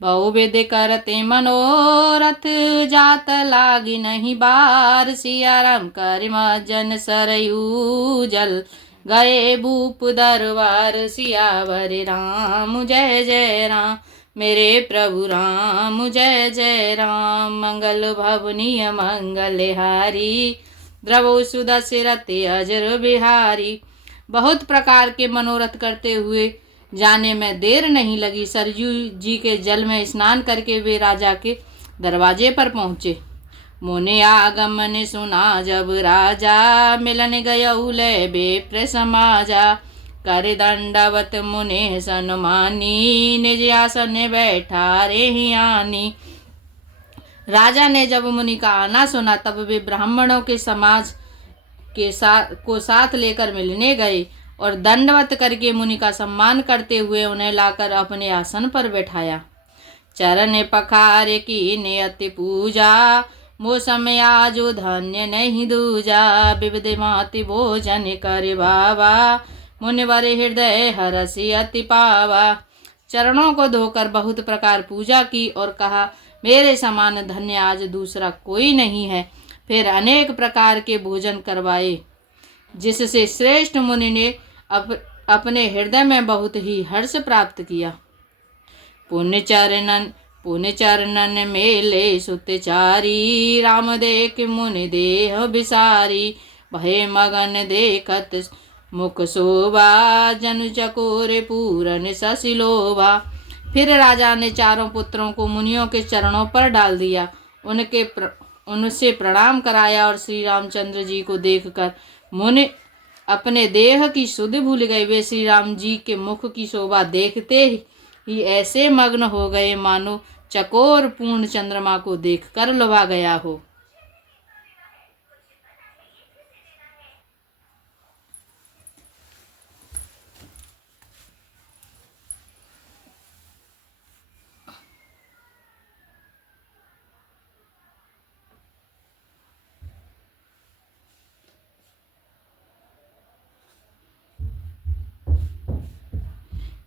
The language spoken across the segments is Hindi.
बहुविध करते मनोरथ जात लागी नहीं बार। सिया राम कर जन सरयू जल गए भूप दरबार। सियावर राम जय जय राम मेरे प्रभु राम जय जय राम। मंगल भवनीय मंगल हारी द्रवो सुदशरथ अजर बिहारी। बहुत प्रकार के मनोरथ करते हुए जाने में देर नहीं लगी। सरयू जी के जल में स्नान करके वे राजा के दरवाजे पर पहुँचे। मुनि आगमन सुना जब राजा मिलन गयौले बेप्र समाजा। कर दंडवत मुनि सन्मानी निज आसन बैठा रे आनी। राजा ने जब मुनि का आना सुना तब वे ब्राह्मणों के समाज के साथ लेकर मिलने गए और दंडवत करके मुनि का सम्मान करते हुए उन्हें लाकर अपने आसन पर बैठाया। चरण पखार की नियति पूजा मौसम आजो धन्य नहीं दूजा। विविध माति भोजन कर बाबा मुनिवर हृदय हरसि अति पावा। चरणों को धोकर बहुत प्रकार पूजा की और कहा मेरे समान धन्य आज दूसरा कोई नहीं है। फिर अनेक प्रकार के भोजन करवाए जिससे श्रेष्ठ मुनि ने अपने हृदय में बहुत ही हर्ष प्राप्त किया। पुण्य चरणन मेले सुतचारी राम देख मुनि देह बिसारी। भय मगन देखत मुख शोभा जनु चकोर पूरन ससिलोभा। फिर राजा ने चारों पुत्रों को मुनियों के चरणों पर डाल दिया, उनसे प्रणाम कराया और श्री रामचंद्र जी को देखकर मुनि अपने देह की सुध भूल गए। वे श्री राम जी के मुख की शोभा देखते ही ऐसे मग्न हो गए मानो चकोर पूर्ण चंद्रमा को देखकर लुभा गया हो।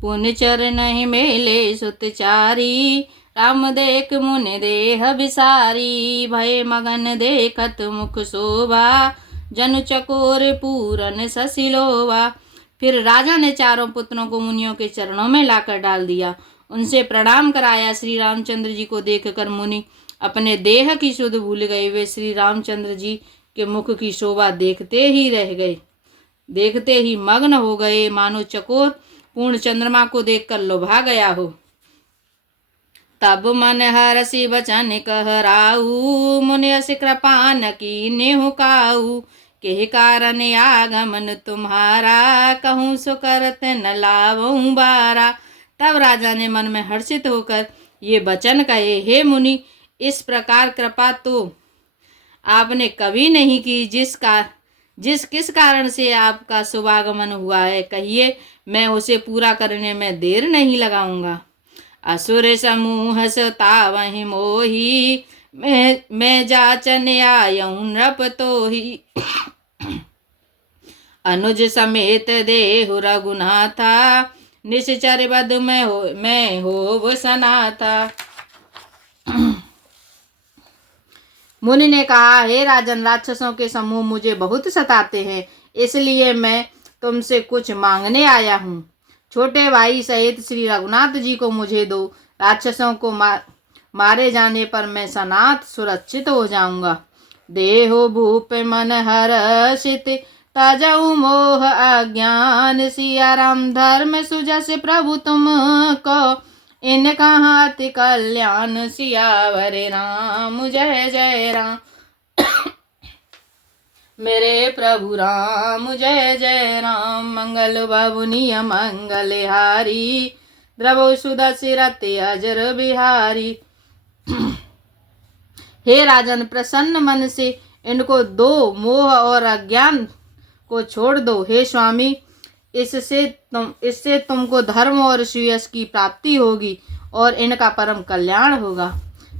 पुण्य चरण मेले सुतचारी राम देख मुनि देह बिसारी। भय मगन देखत मुख शोभा जनु चकोर पूरन ससिलोभा। फिर राजा ने चारों पुत्रों को मुनियों के चरणों में लाकर डाल दिया, उनसे प्रणाम कराया। श्री रामचंद्र जी को देखकर मुनि अपने देह की सुध भूल गए। वे श्री रामचंद्र जी के मुख की शोभा देखते ही रह गए, देखते ही मग्न हो गए मानो चकोर पूर्ण चंद्रमा को देखकर लुभा गया हो। तब मन हरसि बचन कहराऊ मुनि अस कृपा न कीन्हु काऊ। के कारण आगमन तुम्हारा कहूँ सो करत न लावऊं बारा। तब राजा ने मन में हर्षित होकर ये वचन कहे, हे मुनि, इस प्रकार कृपा तो आपने कभी नहीं की, जिस किस कारण से आपका शुभागमन हुआ है कहिए, मैं उसे पूरा करने में देर नहीं लगाऊंगा। असुर समूह सतावहि मोही मैं जाचन आयऊं नृप तोहि। अनुज समेत देहु रघुनाथा निश्चर बद मैं हो सनाथा। मुनि ने कहा, हे राजन, राक्षसों के समूह मुझे बहुत सताते हैं, इसलिए मैं तुमसे कुछ मांगने आया हूँ। छोटे भाई सहित श्री रघुनाथ जी को मुझे दो। राक्षसों को मारे जाने पर मैं सनाथ सुरक्षित हो जाऊंगा। देहो भूप मन हर्षित तजऊ मोह अज्ञान। सिया राम धर्म सुजस प्रभु तुमको इन कहाँ अति कल्याण। सियावर राम जय जय राम मेरे प्रभु राम जय जय राम। मंगल भवनीय मंगल हारी द्रवो सुदशरथ अजर बिहारी। हे राजन, प्रसन्न मन से इनको दो, मोह और अज्ञान को छोड़ दो। हे स्वामी, इससे तुमको धर्म और श्रेयस की प्राप्ति होगी और इनका परम कल्याण होगा।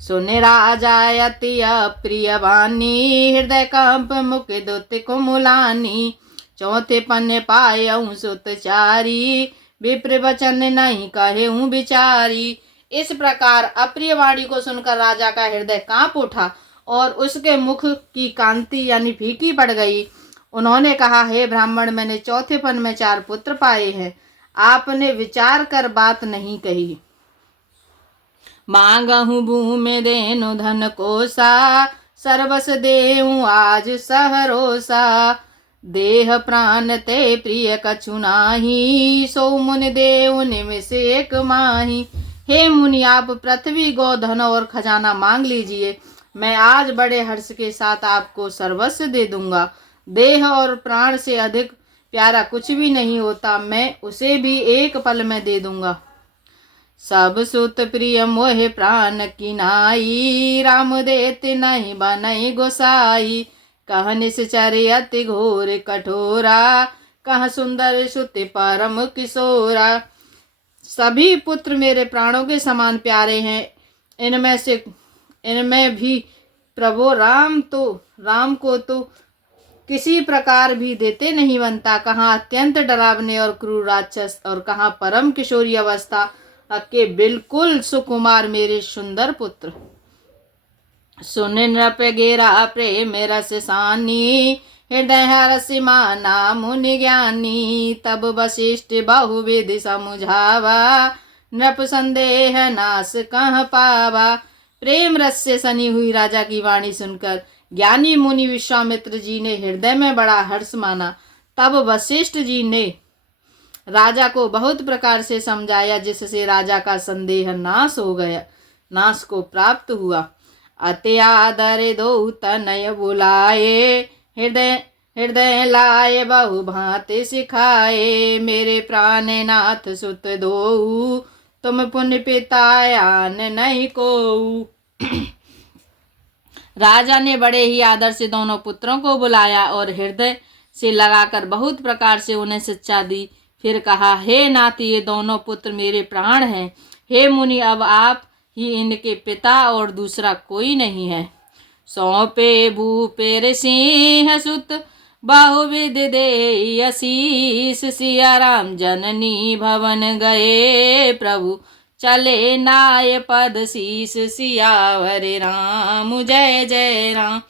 सुने राजा अति अप्रिय वाणी हृदय कंप मुख दुत कुमुलानी। चौथे पन्ने पायऊं सुतचारी विप्र वचन नहीं कहेऊं बिचारी। इस प्रकार अप्रिय वाणी को सुनकर राजा का हृदय कांप उठा और उसके मुख की कांति यानी फीकी पड़ गई। उन्होंने कहा, हे ब्राह्मण, मैंने चौथेपन में 4 पुत्र पाए हैं। आपने विचार कर बात नहीं कही। मांगहु भूमि देनु धन कोसा, सर्वस देऊं आज सहरोसा। देह प्राण ते प्रिय कछु नाही, सो मुनि देव निमिष एक माही। हे मुनि, आप पृथ्वी, गौ, धन और खजाना मांग लीजिए, मैं आज बड़े हर्ष के साथ आपको सर्वस्व दे दूंगा। देह और प्राण से अधिक प्यारा कुछ भी नहीं होता, मैं उसे भी एक पल में दे दूंगा। सब सुत प्रिय मोहे प्राण की नाई, राम देते नहीं बनई गोसाई। कह निश्चर अति घोर कठोरा, कह सुंदर सुत परम किशोरा। सभी पुत्र मेरे प्राणों के समान प्यारे हैं, इनमें भी प्रभु राम को तो किसी प्रकार भी देते नहीं बनता। कहाँ अत्यंत डरावने और क्रूर राक्षस और कहाँ परम किशोरी अवस्था के बिल्कुल सुकुमार मेरे सुंदर पुत्र। सुन नृप गेरा प्रेम रस सानी, हृदय हरसि माना मुनि ज्ञानी। तब वशिष्ठ बहुविधि समझावा, नृप संदेह नाश कह पावा। प्रेम रस से सनी हुई राजा की वाणी सुनकर ज्ञानी मुनि विश्वामित्र जी ने हृदय में बड़ा हर्ष माना। तब वशिष्ठ जी ने राजा को बहुत प्रकार से समझाया, जिससे राजा का संदेह नाश को प्राप्त हुआ। अति आदर दो तनय बुलाए, हृदय लाए बहु भांति सिखाए। मेरे प्राणनाथ सुत दो, तुम पुण्य पितायान नहीं को। राजा ने बड़े ही आदर से दोनों पुत्रों को बुलाया और हृदय से लगाकर बहुत प्रकार से उन्हें शिक्षा दी। फिर कहा, हे नाथ, ये दोनों पुत्र मेरे प्राण हैं। हे मुनि, अब आप ही इनके पिता और दूसरा कोई नहीं है। सौंपे भूपेर सिंह सुत, बहुविध दे आशीष। सिया राम जननी भवन गए, प्रभु चले नाय पद शीस। सियावर राम जय जय राम,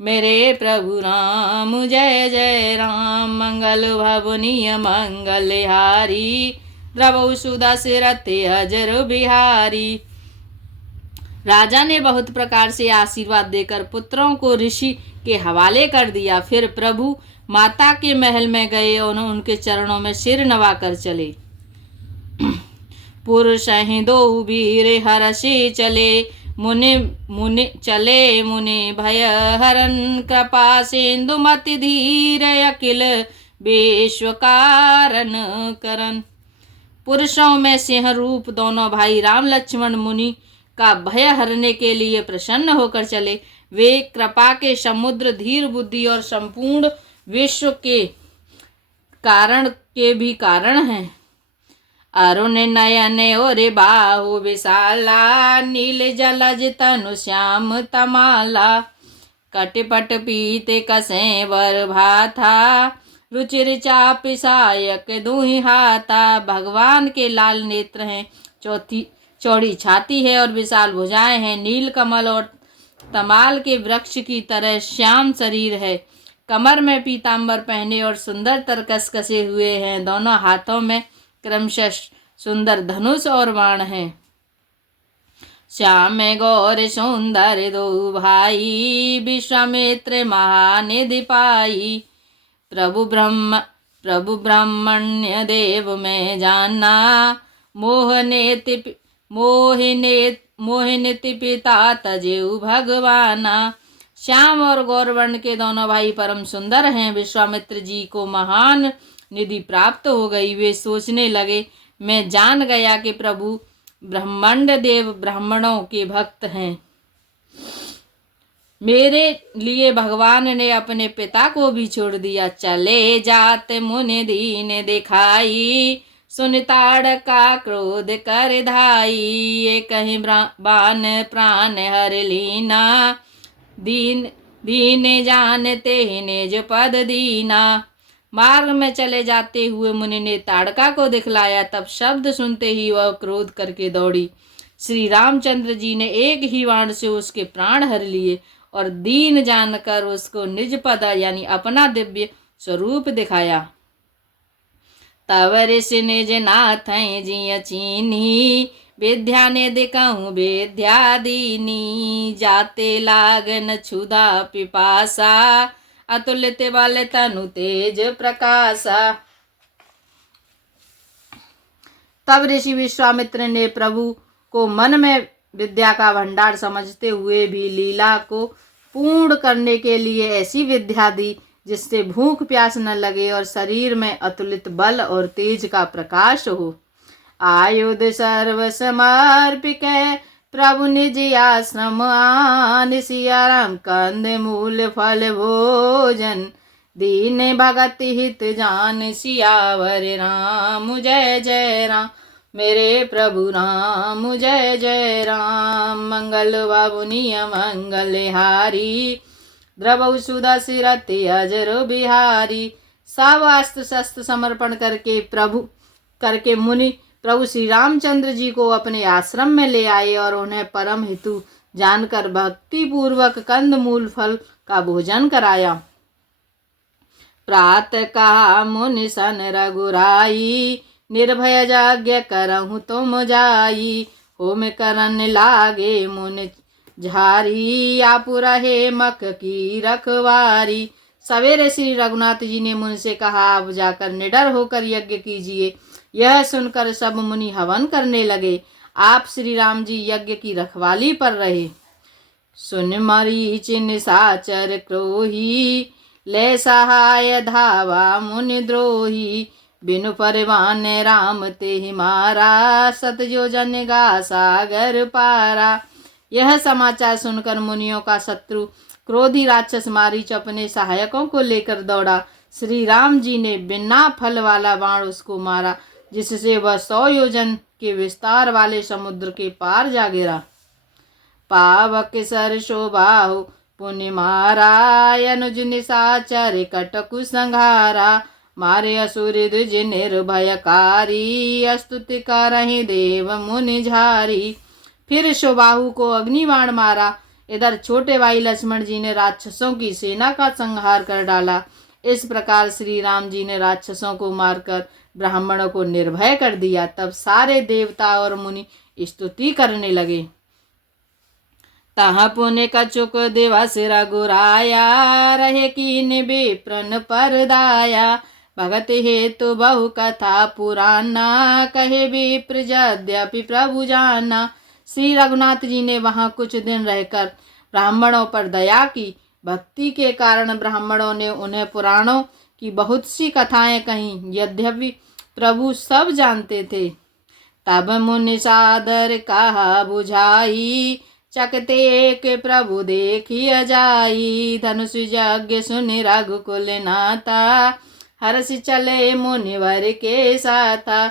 मेरे प्रभु राम जय जय राम। मंगल भवनीय मंगलहारी, द्रवौ सुदशरथ अजर बिहारी। राजा ने बहुत प्रकार से आशीर्वाद देकर पुत्रों को ऋषि के हवाले कर दिया। फिर प्रभु माता के महल में गए और उनके चरणों में सिर नवाकर चले। पुरुष ही दो वीर हर्षि चले, मुनि भय हरन। कृपा सिंधु मति धीर, अखिल विश्व कारण करन। पुरुषों में सिंह रूप दोनों भाई राम लक्ष्मण मुनि का भय हरने के लिए प्रसन्न होकर चले। वे कृपा के समुद्र, धीर बुद्धि और संपूर्ण विश्व के भी कारण हैं। अरुण नयन और बाहु विशाला, नील जलज तनु श्याम तमाला। कटपट पीते कसें वर भाथा, रुचिर चाप सायक दुहि हाथा। भगवान के लाल नेत्र हैं, चौड़ी छाती है और विशाल भुजाएं हैं। नील कमल और तमाल के वृक्ष की तरह श्याम शरीर है। कमर में पीतांबर पहने और सुंदर तरकस कसे हुए हैं। दोनों हाथों में क्रमशः सुंदर धनुष और बाण हैं। श्याम गौर सुंदर दो भाई, विश्वामित्र महानिधि पाई। प्रभु ब्रह्मण्य देव में जानना, मोहिनीति पिता तजेऊ भगवाना। श्याम और गौरवर्ण के दोनों भाई परम सुंदर हैं। विश्वामित्र जी को महान निधि प्राप्त हो गई। वे सोचने लगे, मैं जान गया कि प्रभु ब्रह्मांड देव ब्राह्मणों के भक्त हैं। मेरे लिए भगवान ने अपने पिता को भी छोड़ दिया। चले जात मुनि दीन दिखाई, सुनिताड़ का क्रोध कर धाई। ये कहीं बान प्राण हर लीना, दीन जानते निज पद दीना। मार्ग में चले जाते हुए मुनि ने ताड़का को दिखलाया। तब शब्द सुनते ही वह क्रोध करके दौड़ी। श्री रामचंद्र जी ने एक ही बाण से उसके प्राण हर लिए और दीन जानकर उसको निज पद यानी अपना दिव्य स्वरूप दिखाया। तब ऋषि निज नाथ जिय चीनी, विद्या ने दिखाऊं विद्या दीनी। जाते लागन क्षुधा पिपासा, अतुलित बल तनु तेज प्रकाशा। तब ऋषि विश्वामित्र ने प्रभु को मन में विद्या का भंडार समझते हुए भी लीला को पूर्ण करने के लिए ऐसी विद्या दी जिससे भूख प्यास न लगे और शरीर में अतुलित बल और तेज का प्रकाश हो। आयुध सर्व समर्पिक प्रभु निज आश्रम आन, सिया राम कंद मूल फल भोजन, दीन भगत हित जान, सियावर राम जय जय राम। मेरे प्रभु राम जय जय राम। मंगल बाबुनिय मंगल हारी, द्रवौ सुदशिरति अजर बिहारी। सब अस्त्र शस्त्र समर्पण करके मुनि प्रभु श्री रामचंद्र जी को अपने आश्रम में ले आए और उन्हें परम हितु जानकर भक्ति पूर्वक कंद मूल फल का भोजन कराया। प्रातः कहा मुनि सन रघुराई, निर्भय जाग्ञ करहु तुम जाई। होम करन लागे मुनि झारी, आपु रहे मक की रखवारी। सवेरे श्री रघुनाथ जी ने मुनि से कहा, आप जाकर निडर होकर यज्ञ कीजिए। यह सुनकर सब मुनि हवन करने लगे। आप श्री राम जी यज्ञ की रखवाली पर रहे। सुन मरीच निशाचर क्रोही, ले सहाय धावा मुनि द्रोही। बिनु परिवान राम ते मारा, सतजो जन गा सागर पारा। यह समाचार सुनकर मुनियों का शत्रु क्रोधी राक्षस मारीच अपने सहायकों को लेकर दौड़ा। श्री राम जी ने बिना फल वाला बाण उसको मारा, जिससे वह 100 योजन के विस्तार वाले समुद्र के पार जा गिरा। पावक सर शोभाहु पुण्य मारा, अनुज निशाचर कटकु संघारा। मारे असुर द्विज निर्भयकारी, स्तुति करहि देव मुनि झारी। फिर शोभाहु को अग्निबाण मारा। इधर छोटे भाई लक्ष्मण जी ने राक्षसों की सेना का संहार कर डाला। इस प्रकार श्री राम जी ने राक्षसों को मारकर ब्राह्मणों को निर्भय कर दिया। तब सारे देवता और मुनि स्तुति करने लगे। तहाँ पुण्य कछुक दिवस रघुराया, रहे कीन विप्रन पर दाया। भगत हेतु बहु कथा पुराना, कहे विप्र यद्यपि प्रभु जाना। श्री रघुनाथ जी ने वहाँ कुछ दिन रहकर ब्राह्मणों पर दया की। भक्ति के कारण ब्राह्मणों ने उन्हें पुराणों की बहुत सी कथाएं कहीं, यद्यपि प्रभु सब जानते थे। तब मुनि सादर कहा बुझाई, चकते एक प्रभु देखिय जाई। धनुष यज्ञ सुनि रघुकुल नाथा, हर्ष चले मुनिवर के साथा।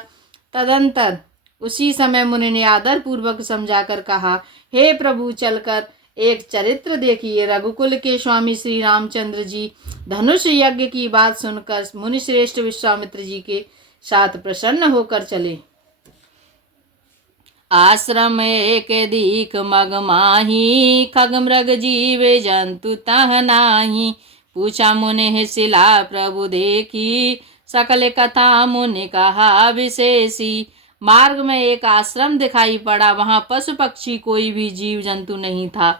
तदंतर उसी समय मुनि ने आदर पूर्वक समझाकर कहा, हे प्रभु चलकर एक चरित्र देखिए। रघुकुल के स्वामी श्री रामचंद्र जी धनुष यज्ञ की बात सुनकर मुनि श्रेष्ठ विश्वामित्र जी के साथ प्रसन्न होकर चले। आश्रम एक दीक मग माही, खग मृग जीव जंतु तह नाही। पूछा मुनि शिला प्रभु देखी, सकल कथा मुनि कहा विशेषी। मार्ग में एक आश्रम दिखाई पड़ा। वहां पशु पक्षी कोई भी जीव जंतु नहीं था।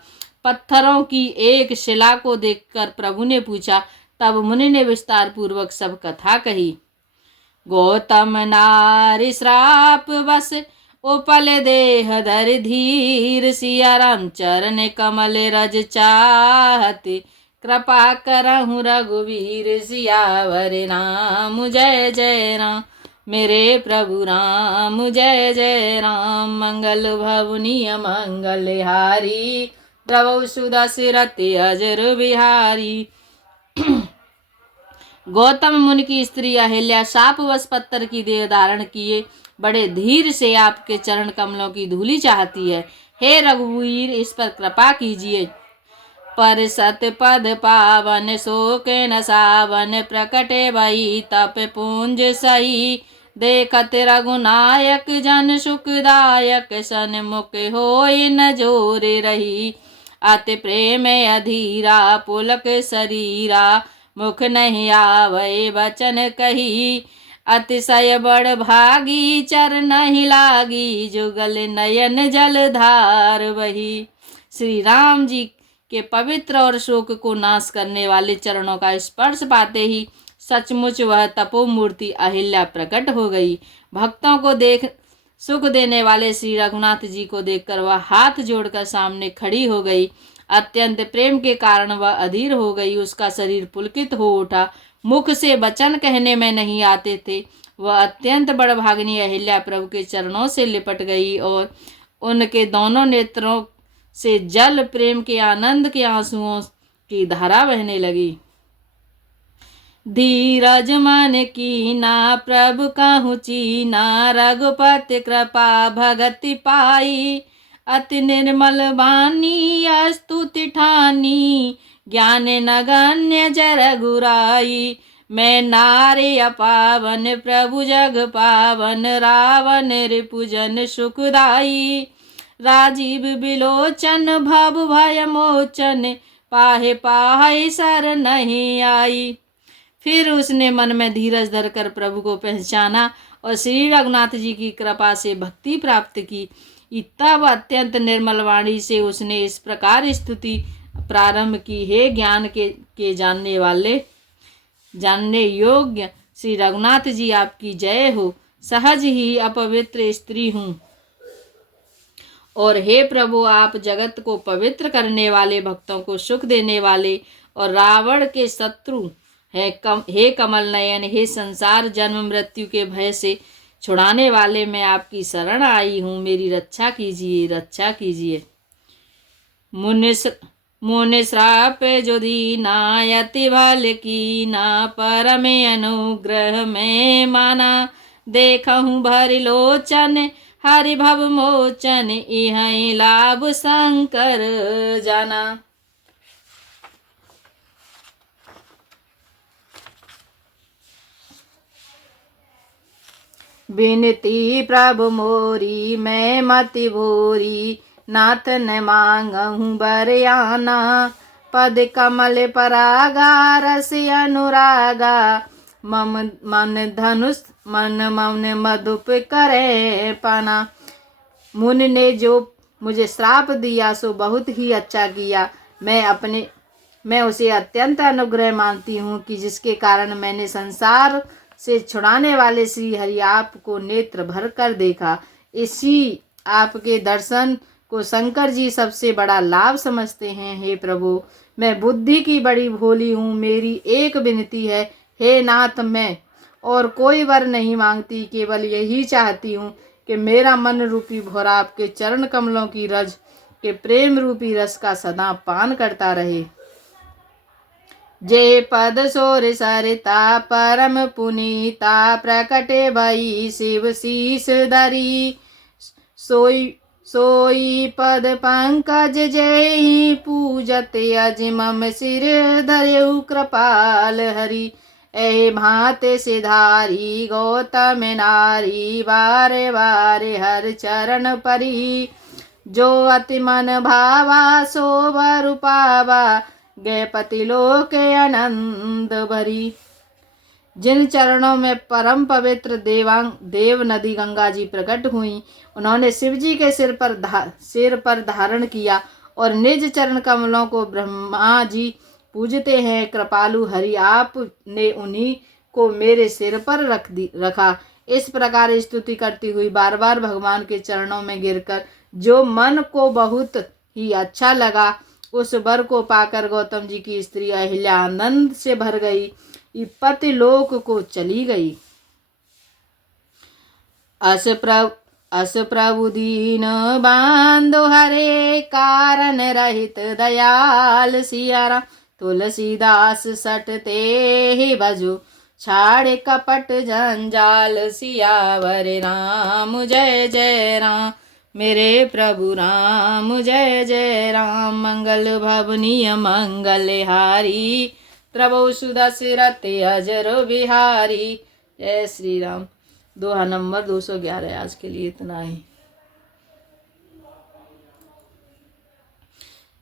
पत्थरों की एक शिला को देखकर प्रभु ने पूछा। तब मुनि ने विस्तार पूर्वक सब कथा कही। गौतम नारी श्राप बस उपल देह धर धीर, सिया राम चरण कमल रज चाहत, कृपा करहु रघुवीर। सियावर राम जय जय राम, मेरे प्रभु राम जय जय राम। मंगल भवनीय मंगल हारी, द्रवौ सुदशिरति अजर बिहारी। गौतम मुनि की स्त्री अहिल्या शापवश पत्थर की देह धारण किए बड़े धीर से आपके चरण कमलों की धूलि चाहती है। हे रघुवीर, इस पर कृपा कीजिए। पर सत पद पावन शोक न सावन, प्रकटे भई तप पुंज सही। देखत रघुनायक जन सुखदायक सन्मुख होय न जोरे रही। अति प्रेम अधीरा पुलक शरीरा मुख नहीं आवै वचन कही। अतिशय बड़ भागी चरण ही लागी जुगल नयन जलधार वही। श्री राम जी के पवित्र और शोक को नाश करने वाले चरणों का स्पर्श पाते ही सचमुच वह तपोमूर्ति अहिल्या प्रकट हो गई। भक्तों को देख सुख देने वाले श्री रघुनाथ जी को देखकर वह हाथ जोड़कर सामने खड़ी हो गई। अत्यंत प्रेम के कारण वह अधीर हो गई। उसका शरीर पुलकित हो उठा। मुख से वचन कहने में नहीं आते थे। वह अत्यंत बड़भागिनी अहिल्या प्रभु के चरणों से लिपट गई और उनके दोनों नेत्रों से जल प्रेम के आनंद के आंसुओं की धारा बहने लगी। धीरज मन कीना प्रभु कहूँ चीना रघुपति कृपा भगति पाई। अति निर्मल वाणी स्तुति ठानी ज्ञान नगण्य जर गुराई। मैं नारी अपावन प्रभु जग पावन रावण रिपुजन सुखदाई। राजीव बिलोचन भव भय मोचन पाहे पाहे सर नहीं आई। फिर उसने मन में धीरज धरकर प्रभु को पहचाना और श्री रघुनाथ जी की कृपा से भक्ति प्राप्त की। तब अत्यंत निर्मल वाणी से उसने इस प्रकार स्तुति प्रारंभ की। हे ज्ञान के जानने योग्य श्री रघुनाथ जी, आपकी जय हो। सहज ही अपवित्र स्त्री हूँ और हे प्रभु, आप जगत को पवित्र करने वाले, भक्तों को सुख देने वाले और रावण के शत्रु हे कमल नयन, हे संसार जन्म मृत्यु के भय से छुड़ाने वाले, मैं आपकी शरण आई हूँ। मेरी रक्षा कीजिए, रक्षा कीजिए। मुनि श्राप जो दीना यति भल कीना परम अनुग्रह में माना। देखहूँ भरि लोचन हरि भव मोचन इहि लाभ शंकर जाना। बिनती प्रभु मोरी मैं मति भोरी नाथ न मांगहूँ बरयाना। पद कमल परागा रस अनुरागा मम मन धनुष मन मधुप करे पाना। मुनि ने जो मुझे श्राप दिया सो बहुत ही अच्छा किया। मैं उसे अत्यंत अनुग्रह मानती हूँ कि जिसके कारण मैंने संसार से छुड़ाने वाले श्री हरि आप को नेत्र भर कर देखा। इसी आपके दर्शन को शंकर जी सबसे बड़ा लाभ समझते हैं। हे प्रभु, मैं बुद्धि की बड़ी भोली हूँ। मेरी एक विनती है, हे नाथ, मैं और कोई वर नहीं मांगती, केवल यही चाहती हूँ कि मेरा मन रूपी भोरा आपके चरण कमलों की रज के प्रेम रूपी रस का सदा पान करता रहे। जे पद सोर सरिता परम पुनीता प्रकटे भई शिव शीस धरी। सोई पद पंकज जय पूजत अज मम सिर धरेउ कृपाल हरि। ए भांति सिधारी गौतम नारी बारे बारे हर चरण परी। जो अति मन भावा सो वर पावा गए पति लोके आनंद भरी। जिन चरणों में परम पवित्र देव नदी गंगा जी प्रकट हुई, उन्होंने शिव जी के सिर पर धारण किया और निज चरण कमलों को ब्रह्मा जी पूजते हैं। कृपालु हरि आप ने उन्हीं को मेरे सिर पर रखा। इस प्रकार स्तुति करती हुई बार बार भगवान के चरणों में गिरकर जो मन को बहुत ही अच्छा लगा, उस वर को पाकर गौतम जी की स्त्री अहिल्या आनंद से भर गई, पति लोक को चली गई। अस प्रभु दीन बांधो हरे कारण रहित दयाल सियारा। तुलसीदास सटते ही भजो छाड़े कपट जंजाल। सियावर राम जय जय राम, मेरे प्रभु राम जय जय राम। मंगल भवनीय मंगल हारी, प्रभु सुदशरथ अजर बिहारी। जय श्री राम। दोहा नंबर 211। आज के लिए इतना ही।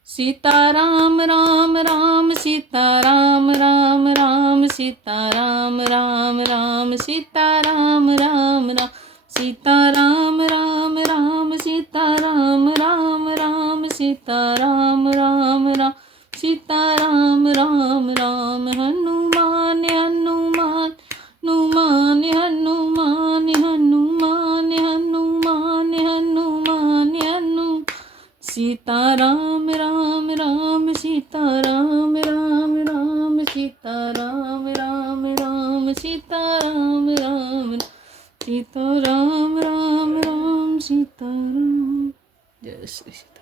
सीता राम राम राम सीता राम राम राम सीता राम राम राम सीता राम राम राम सीता राम राम राम सीता राम राम राम सीता राम राम राम सीता राम राम राम। हनुमान हनुमान हनुमान हनुमान हनुमान हनुमान हनुमान हनुमान सीता राम राम राम सीता राम राम राम सीता राम राम राम सीता राम राम सीता राम राम राम सीता राम। जय श्री